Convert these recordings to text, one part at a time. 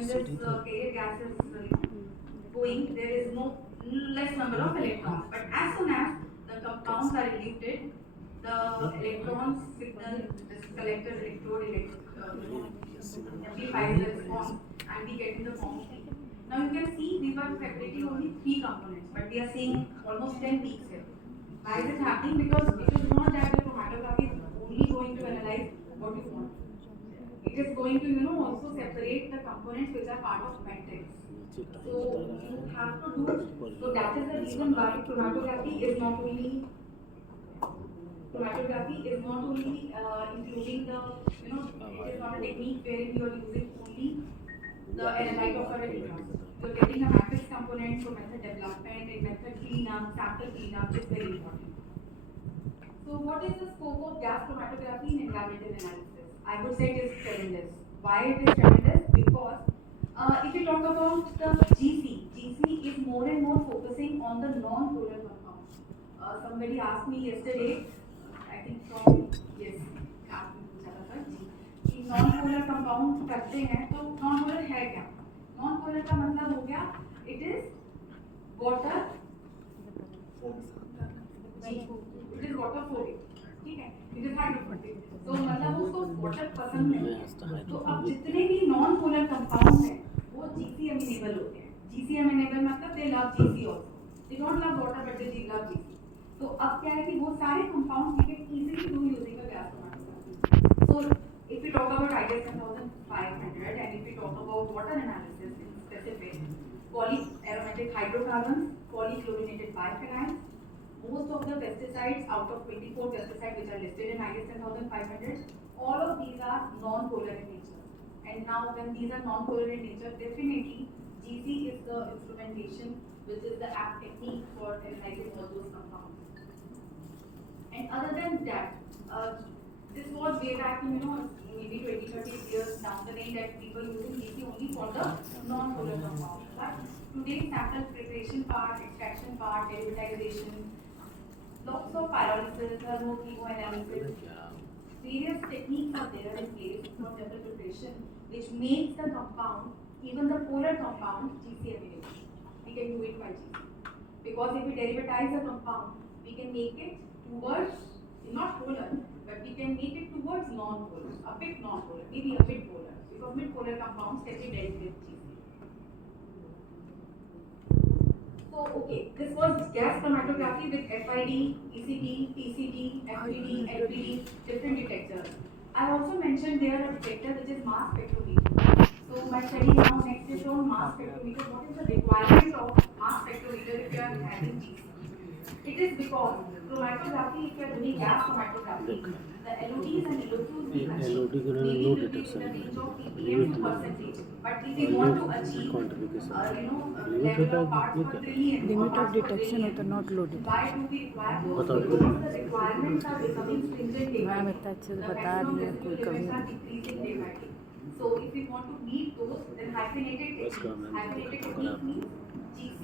when this carrier gas is going, there is no less number of electrons. But as soon as the compounds are eluted, the electrons signal this collector electrode amplifies the response, and we get in the form of peak. Now you can see we were separating only 3 components, but we are seeing almost 10 peaks here. Why is it happening? Because it is not that the chromatography is only going to analyze what you want. It is going to, also separate the components which are part of matrix. So you have to do. So that is the reason why chromatography is not only including the, it is not a technique wherein you are using only the analyte of a retinol. You're getting a matrix component for method development and method cleanup, sample cleanup is very important. So what is the scope of gas chromatography in environmental analysis? I would say it is tremendous. Why it is tremendous? Because if you talk about the GC is more and more focusing on the non-polar compounds. Somebody asked me yesterday, I think from, yes, कि non-polar compound करते हैं तो non-polar है क्या? Non-polar का मतलब हो गया it is water, it is water phobic, ठीक है? It is hydrophobic. तो मतलब उसको water पसंद नहीं है. तो अब जितने भी non-polar compounds हैं वो GC amenable होते हैं. GC amenable मतलब they love GC also. They don't love water but they love GC. तो अब क्या है कि वो सारे compounds we can easily do using a gas chromatography. So if we talk about IS 10500 and if we talk about water analysis in specific, polyaromatic hydrocarbons, polychlorinated biphenyls, most of the pesticides out of 24 pesticides which are listed in IS 10500, all of these are non-polar in nature. And now when these are non-polar in nature, definitely GC is the instrumentation which is the apt technique for analyzing all those compounds. And other than that, this was way back, maybe 20-30 years down the lane that we were using GC only for the non-polar compounds. But today's sample preparation part, extraction part, derivatization, lots of pyrolysis, thermochemoanalysis, various techniques are there in place for sample preparation, which makes the compound, even the polar compound, GC amenable. We can do it by GC. Because if we derivatize a compound, we can make it towards, not polar, but we can make it towards non-polar, a bit non-polar, maybe a bit polar, because mid-polar compounds can be derived with GC. So, okay, this was gas chromatography with FID, ECD, TCD, FPD, LPD, different detectors. I also mentioned there a detector which is mass spectrometer. So, my study now next is on mass spectrometer. What is the requirement of mass spectrometer if you are having GC? It is because chromatography, if you are doing gas chromatography, the LODs and LOQs maybe will be in the range of ppm percentage. But if we want to achieve, level of parts per trillion, limit of detection होता not low detection. why do we require those? Because the requirements are becoming stringent day by day. The maximum residual limits are decreasing day by day. So if we want to meet those, then hyphenated technique means GC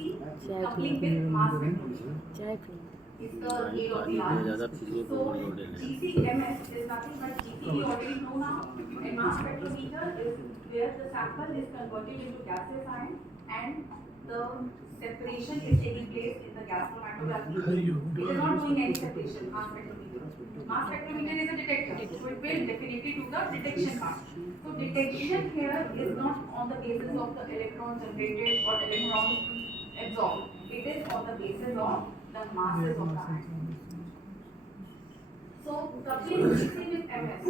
coupling with mass spectrometer. Is the need of the hour. So GCMS is nothing but GC we already know now, and mass spectrometer is where the sample is converted into gaseous ion and the separation is taking place in the gas chromatography. It is not doing any separation, mass spectrometer. Mass spectrometer is a detector, so it will definitely do the detection part. So detection here is not on the basis of the electrons generated or electrons absorbed. It is on the basis of the masses of the atom. So coupling GC with MS.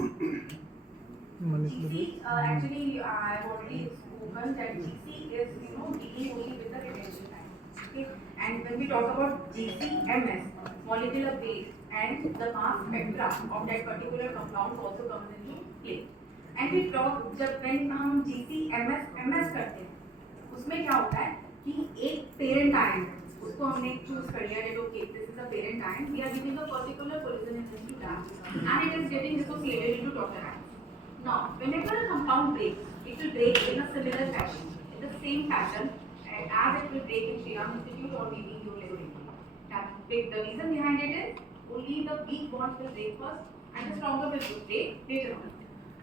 GC actually I have already spoken that GC is dealing only with the retention time. Okay, and when we talk about GC-MS, molecular weight and the mass spectra of that particular compound also comes into play. And we talk when हम GC-MS करते हैं उसमें क्या होता है कि एक parent ion है उसको हमने चूज कर लिया that okay this is a parent ion, we are giving a particular collision energy to that and it is getting dissociated into daughter ions. Now whenever a compound breaks, it will break in a similar fashion, in the same pattern as it will break in Shriram Institute or maybe in your laboratory. The reason behind it is only the weak bonds will break first and the stronger will break later on.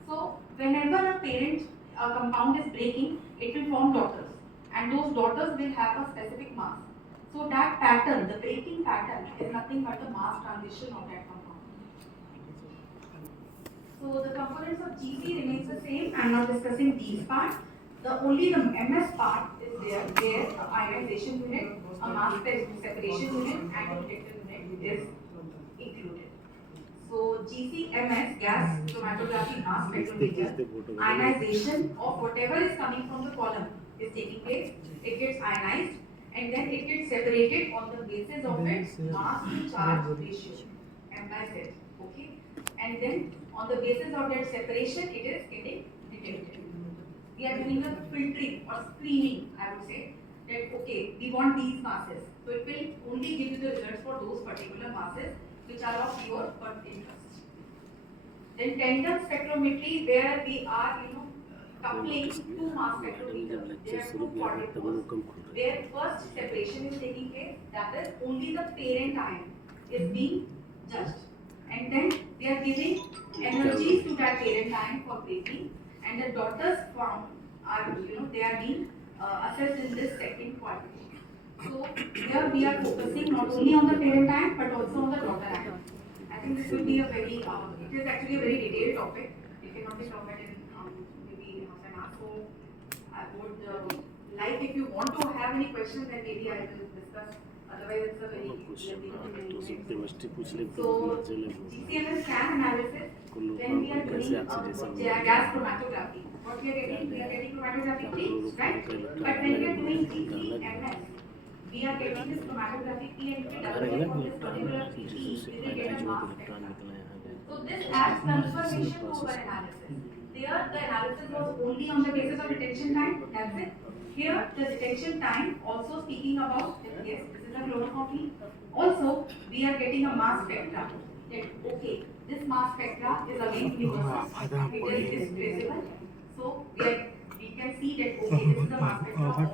So whenever a parent a compound is breaking, it will form daughters, and those daughters will have a specific mass. So that pattern, the breaking pattern, is nothing but the mass transition of that compound. So the components of GC remains the same. I'm not discussing these parts. Only the MS part is there. There, the ionization unit, a mass separation unit, and a detector unit is included. So GC-MS, gas chromatography mass spectrometer, ionization of whatever is coming from the column is taking place. It gets ionized and then it gets separated on the basis of its mass to charge ratio, M by Z. Okay, and then on the basis of that separation, it is getting detected. We are doing a filtering or screening, I would say, that okay, we want these masses. So it will only give you the results for those particular masses which are of your interest. Then tandem spectrometry, where we are, coupling two mass spectrometers. There are two particles. Where first separation is taking place, that is only the parent ion is being judged, and then they are giving energies to that parent ion for breaking, and the daughters found are, they are being assessed in this second quantity. So here we are focusing not only on the parent ion but also on the daughter ion. I think this will be a very, it is actually a very detailed topic. It cannot be covered in maybe half an hour. So I would like, if you want to have any questions, then maybe I will discuss. Otherwise, it's a very So GCMS scan analysis. Then we are doing gas chromatography. What we are getting chromatography P, right? But when we are doing GCMS, we are getting this chromatography P and P double from this particular P, we will get a mass spectrum. So this adds confirmation to our analysis. There, the analysis was only on the basis of detection time. That's it. Here, the detection time also speaking about yes, this is a chloroform. Also, we are getting a mass spectra. That okay, this mass spectra is again universal. It is traceable. So we can see that okay, this is the mass spectra of